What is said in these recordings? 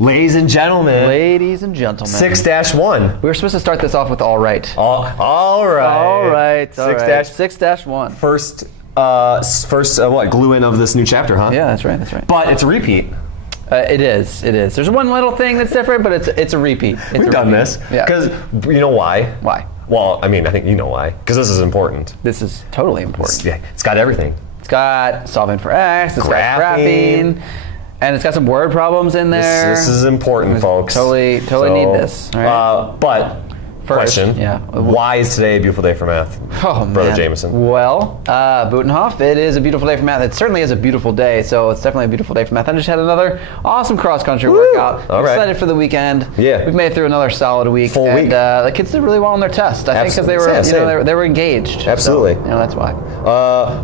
Ladies and gentlemen. 6-1. We were supposed to start this off with all right. All right. 6-1. First, glue in of this new chapter, huh? Yeah, that's right. But it's a repeat. It is. There's one little thing that's different, but it's a repeat. We've done this. Yeah. Because you know why? Why? Well, I mean, I think you know why. Because this is important. This is totally important. It's got everything. It's got solving for x, it's got graphing, and it's got some word problems in there. This is important, folks. Totally need this. All right. But first, question, why is today a beautiful day for math, Brother Jameson? Well, Butenhoff, it is a beautiful day for math. It certainly is a beautiful day, so it's definitely a beautiful day for math. I just had another awesome cross-country workout. I'm excited for the weekend. Yeah. We've made it through another solid week. Full week. The kids did really well on their test. I think because they were they were engaged. Absolutely. So, that's why.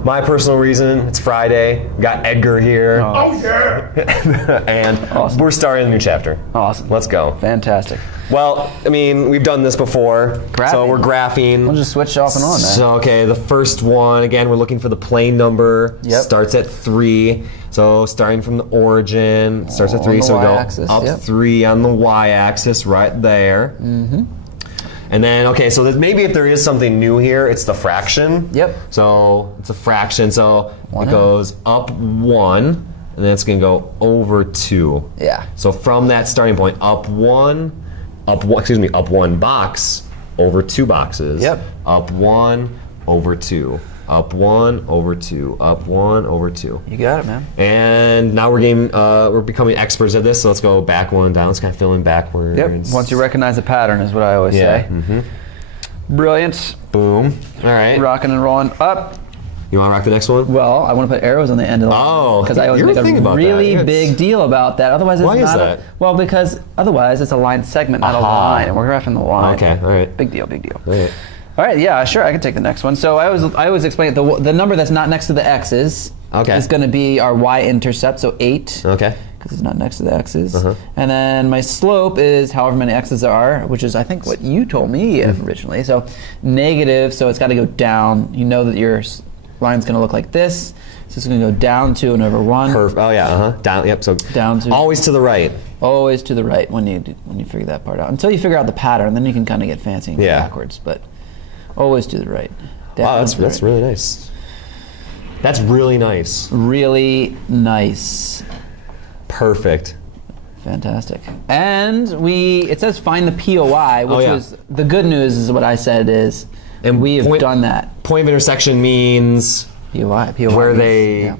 My personal reason, it's Friday. Got Edgar here. Oh yeah. And we're starting a new chapter. Awesome. Let's go. Fantastic. Well, I mean, we've done this before. Graphing. So we're graphing. We'll just switch off and on, man. So, okay, the first one, again, we're looking for the plane number. Yep. Starts at 3. So starting from the origin, starts at 3. So we go up 3 on the y-axis right there. Mm-hmm. And then, okay, so maybe if there is something new here, it's the fraction. Yep. So it's a fraction. So it goes up 1, and then it's going to go over 2. Yeah. So from that starting point, up one box, over 2 boxes. Yep. Up 1, over 2. Up 1, over 2. Up 1, over 2. You got it, man. And now we're becoming experts at this, so let's go back 1 down. Let's kind of fill in backwards. Yep. Once you recognize the pattern is what I always say. Mm-hmm. Brilliant. Boom. All right. Rocking and rolling up. You want to rock the next one? Well, I want to put arrows on the end of the line. Because I always make a really big deal about that. Otherwise, it's Why not is that? Well, because otherwise it's a line segment, not a line, and we're graphing the line. Okay, all right. Big deal. All right. Yeah, sure, I can take the next one. So I always explain it. The number that's not next to the x's is going to be our y-intercept, so 8. Okay. Because it's not next to the x's. And then my slope is however many x's there are, which is I think what you told me originally. So negative, so it's got to go down. You know that your line's going to look like this. So it's going to go down 2 and over 1. Oh yeah, down. Yep. So down 2. Always to the right. Always to the right when you figure that part out. Until you figure out the pattern, then you can kind of get fancy and go backwards. But always to the right. Wow, that's really nice. That's really nice. Really nice. Perfect. Fantastic. And it says find the POI, which is the good news is what I said is, and we have done that. Point of intersection means POI where they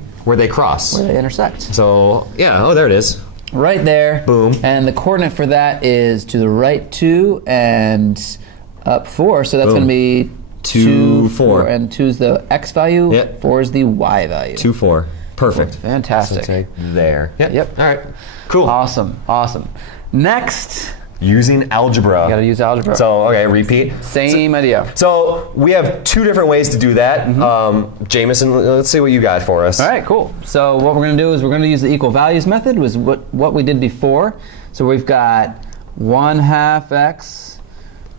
cross. Where they intersect. So there it is. Right there. Boom. And the coordinate for that is to the right 2 and up 4. So that's going to be 2, 4. And 2 is the x value. Yep. 4 is the y value. 2, 4. Perfect. Fantastic. So take there. Yep. All right. Cool. Awesome. Next. Using algebra. You got to use algebra. So, repeat. Same idea. So, we have 2 different ways to do that. Jameson, let's see what you got for us. All right, cool. So, what we're going to do is we're going to use the equal values method, was what we did before. So, we've got 1/2 x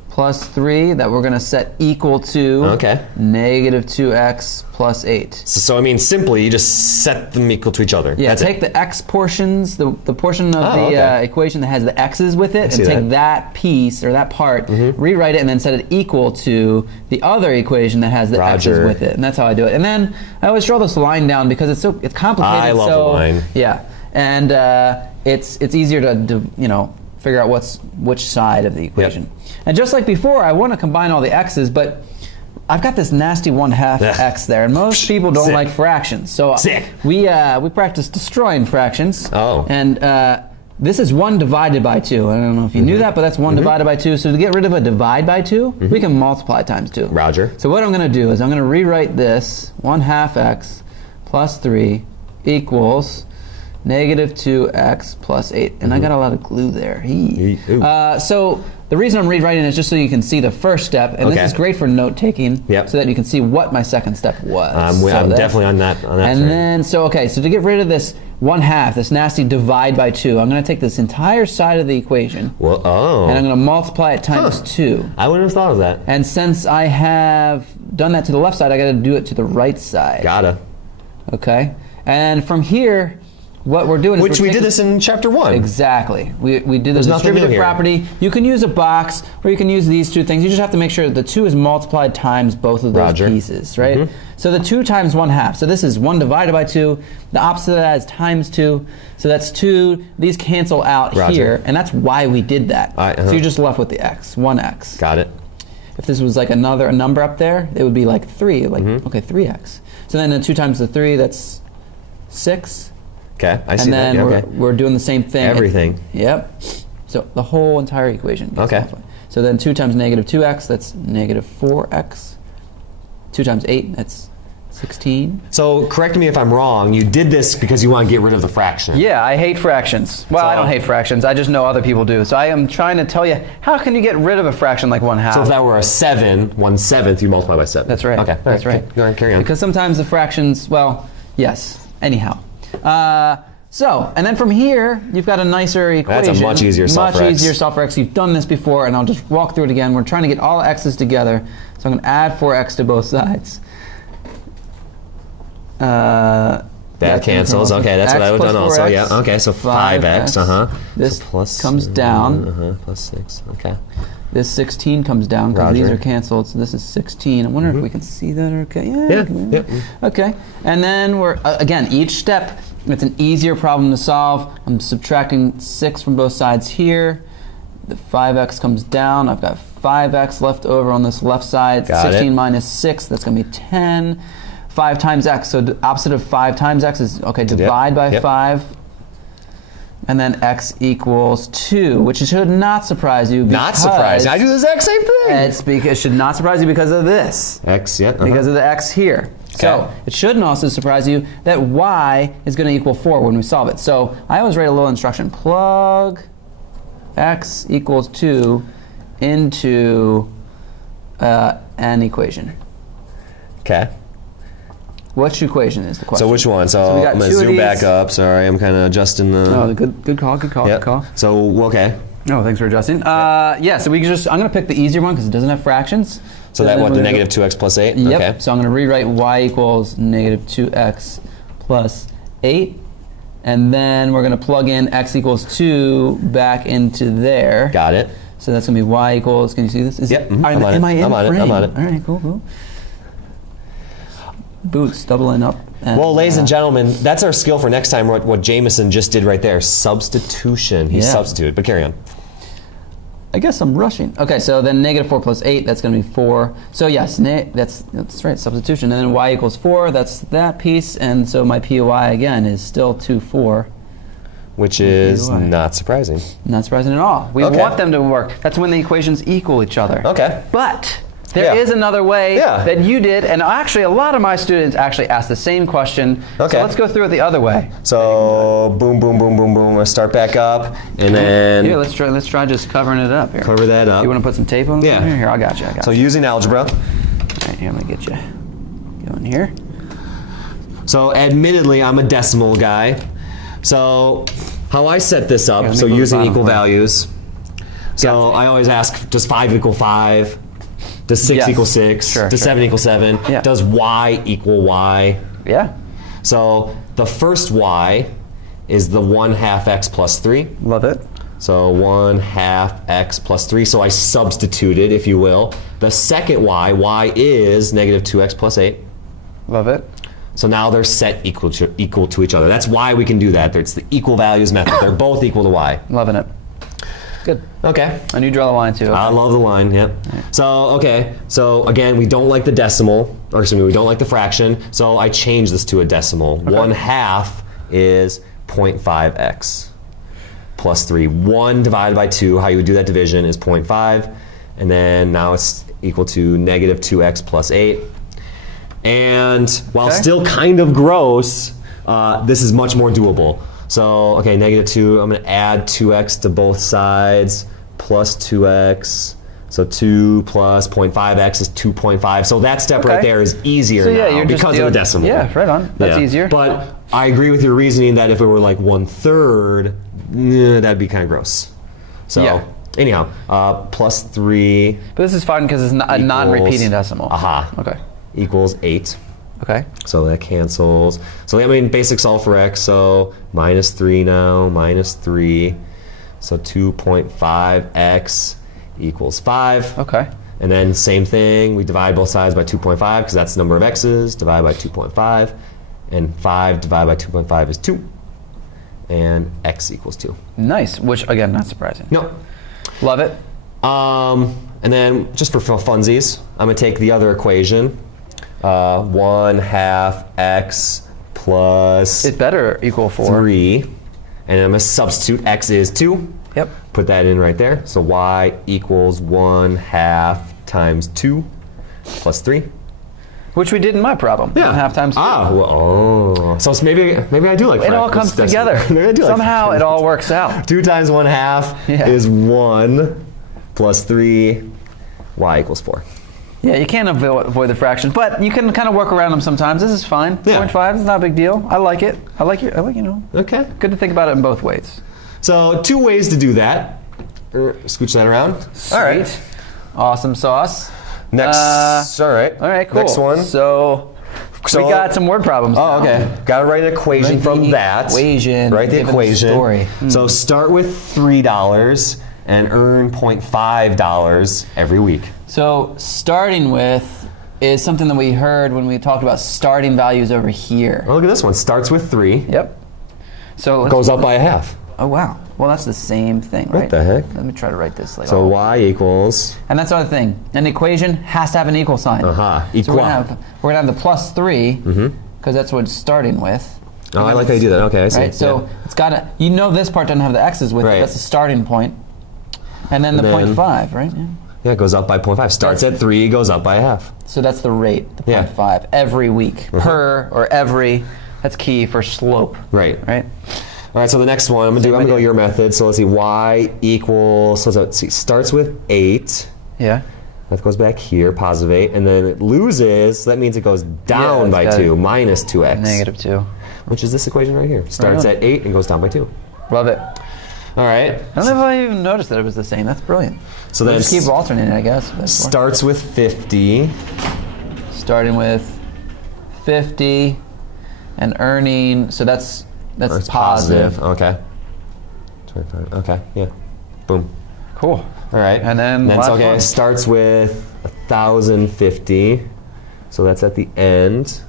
plus 3 that we're going to set equal to negative 2x plus 8. So, I mean, simply, you just set them equal to each other. Yeah, take the x portions, the portion of the equation that has the x's with it, and take that piece, or that part, rewrite it, and then set it equal to the other equation that has the x's with it. And that's how I do it. And then I always draw this line down because it's complicated. I love the line. Yeah, and it's easier to figure out which side of the equation. Yep. And just like before, I want to combine all the x's, but I've got this nasty 1/2 x there, and most people don't like fractions. So we practice destroying fractions. Oh. And this is 1 divided by 2. I don't know if you knew that, but that's 1 divided by 2. So to get rid of a divide by 2, we can multiply times 2. Roger. So what I'm going to do is I'm going to rewrite this 1/2 x plus 3 equals negative 2x plus 8. And I got a lot of glue there. So the reason I'm rewriting is just so you can see the first step, and this is great for note taking, so that you can see what my second step was. I'm definitely on that. And then, so to get rid of this 1/2, this nasty divide by 2, I'm going to take this entire side of the equation, and I'm going to multiply it times 2. I wouldn't have thought of that. And since I have done that to the left side, I got to do it to the right side. Gotta. Okay. And from here, what we're doing is Which we did this in chapter 1. Exactly. We did the distributive property. You can use a box, or you can use these two things. You just have to make sure that the 2 is multiplied times both of those pieces, right? So the 2 times 1/2. So this is 1 divided by 2. The opposite of that is times 2. So that's 2. These cancel out here, and that's why we did that. So you're just left with the x, 1x. Got it. If this was like a number up there, it would be like 3. Like, okay, 3x. So then the 2 times the 3, that's 6. Okay, I see that. And then we're doing the same thing. Everything. Yep. So the whole entire equation. So then 2 times negative 2x, that's negative 4x. 2 times 8, that's 16. So correct me if I'm wrong, you did this because you want to get rid of the fraction. Yeah, I hate fractions. Well, I don't hate fractions, I just know other people do. So I am trying to tell you, how can you get rid of a fraction like 1/2? So if that were a 7, 1/7, you multiply by 7. That's right. Okay, that's right. Go ahead, carry on. Because sometimes the fractions, well, yes. Anyhow. So, and then from here, you've got a nicer equation. That's a much easier solve for x. Much easier solve for x. You've done this before, and I'll just walk through it again. We're trying to get all x's together, so I'm going to add 4x to both sides. That cancels. Okay, that's what I would have done also. Yeah. Okay, so 5x. This so plus, comes down. Plus 6. Okay. This 16 comes down because these are canceled. So this is 16. I wonder if we can see that. Okay. Yeah. Okay. And then we're again each step. It's an easier problem to solve. I'm subtracting 6 from both sides here. The 5x comes down. I've got 5x left over on this left side. 16 minus 6. That's going to be 10. 5 times x, so the opposite of 5 times x is, okay, divide by 5, and then x equals 2, which should not surprise you. Not surprising. I do the exact same thing. It's because it should not surprise you because of this. X, Because of the x here. Okay. So it shouldn't also surprise you that y is going to equal 4 when we solve it. So I always write a little instruction. Plug x equals 2 into an equation. Okay. Which equation is the question? So which one? So we got I'm going to zoom back up. Sorry, I'm kind of adjusting the... Oh, good call. So, okay. Oh, thanks for adjusting. Yeah, so we can just... I'm going to pick the easier one because it doesn't have fractions. So that what, the negative 2x plus 8? Yep. Okay. So I'm going to rewrite y equals negative 2x plus 8. And then we're going to plug in x equals 2 back into there. Got it. So that's going to be y equals... Can you see this? Yep. Am I in frame? I'm on it. All right, cool. Boots doubling up. Well, ladies and gentlemen, that's our skill for next time, what Jameson just did right there. Substitution. He substituted, but carry on. I guess I'm rushing. Okay, so then negative 4 plus 8, that's going to be 4. So yes, that's right, substitution. And then y equals 4, that's that piece. And so my POI, again, is still 2, 4. Which is not surprising. Not surprising at all. We want them to work. That's when the equations equal each other. Okay. But... there is another way that you did, and actually a lot of my students actually asked the same question. Okay. So let's go through it the other way. So boom. Let's start back up, and then here, let's try just covering it up here. Cover that up. You want to put some tape on? Yeah. Here, I got you. So using algebra. All right, here, I'm gonna get you going here. So admittedly, I'm a decimal guy. So how I set this up, so using equal values. So I always ask, does 5 equal 5? Does 6 equal 6? Does 7 equal 7? Yeah. Does y equal y? Yeah. So the first y is the 1/2 x plus 3. Love it. So 1/2 x plus 3. So I substituted, if you will. The second y is negative 2x plus 8. Love it. So now they're set equal to each other. That's why we can do that. It's the equal values method. They're both equal to y. Loving it. Good. Okay. And you draw the line too. Okay. I love the line, yep. Right. So, okay. So, again, we don't like the decimal, or excuse me, we don't like the fraction, so I change this to a decimal. 1/2 is 0.5x plus 3. 1 divided by 2, how you would do that division is 0.5, and then now it's equal to negative 2x plus 8. And while still kind of gross, this is much more doable. So, okay, negative 2, I'm going to add 2x to both sides, plus 2x. So 2 plus 0.5x is 2.5. So that step right there is easier now because of the decimal. Yeah, right on. That's easier. But I agree with your reasoning that if it were like 1/3, that'd be kind of gross. So anyhow, plus 3. But this is fine because it's a non-repeating decimal. Okay. Equals 8. Okay. So that cancels. So I mean, basic solve for x, so minus 3 now, minus 3. So 2.5x equals 5. Okay. And then same thing, we divide both sides by 2.5 because that's the number of x's, divide by 2.5. And 5 divided by 2.5 is 2. And x equals 2. Nice, which again, not surprising. No. Love it. And then just for funsies, I'm gonna take the other equation, 1/2 x plus It better equal 4. 3, and I'm gonna substitute x is 2. Yep. Put that in right there. So y equals 1/2 times 2 plus 3. Which we did in my problem. Yeah. 1/2 times 2. So it's maybe I do like It all comes together. Somehow it all works out. 2 times 1/2 is 1 plus 3, y equals 4. Yeah, you can't avoid the fractions, but you can kind of work around them sometimes. This is fine. Yeah. 0.5 is not a big deal. I like it. I like Okay. Good to think about it in both ways. So 2 ways to do that. Scooch that around. Sweet. All right. Awesome sauce. Next. All right. All right, cool. Next one. So we got some word problems now. Oh, okay. Got to write an equation from that. Equation. Write the Given equation. Story. So start with $3 and earn $0.5 every week. So starting with is something that we heard when we talked about starting values over here. Oh, look at this one. Starts with 3. Yep. So Goes up by a half. Oh wow. Well, that's the same thing, right? What the heck? Let me try to write this later. So y equals. And that's the other thing. An equation has to have an equal sign. So we're gonna have the plus 3 because that's what it's starting with. Oh, I like how you do that. Okay, I see. Right. So it's got to. You know, this part doesn't have the x's with it. That's the starting point. And then the 0.5, right? Yeah, it goes up by 0.5. Starts at 3, goes up by a half. So that's the rate, the 0.5 every week, per or every. That's key for slope. Right. Right. All right, so the next one, I'm gonna go your method. So let's see, y equals, so let's see, starts with 8. Yeah. That goes back here, positive 8, and then it loses, so that means it goes down by 2, minus 2x. Negative 2. Which is this equation right here. Starts at 8 and goes down by 2. Love it. All right. I don't know if I even noticed that it was the same. That's brilliant. So we'll then just keep alternating, I guess. Starts with 50. Starting with 50 and earning, so that's positive. Okay. 25. Okay, yeah. Boom. Cool. All right. And then okay, starts with 1,050. So that's at the end.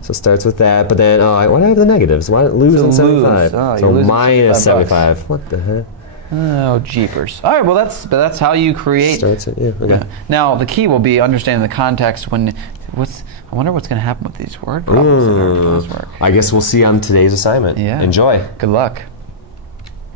So it starts with that, but then, why do I have the negatives? Why losing 75? So minus 75. What the heck? Oh, jeepers. All right, well, that's how you create. Starts at, okay. Yeah. Now, the key will be understanding the context when, I wonder what's going to happen with these word problems in our classwork. I guess we'll see on today's assignment. Yeah. Enjoy. Good luck.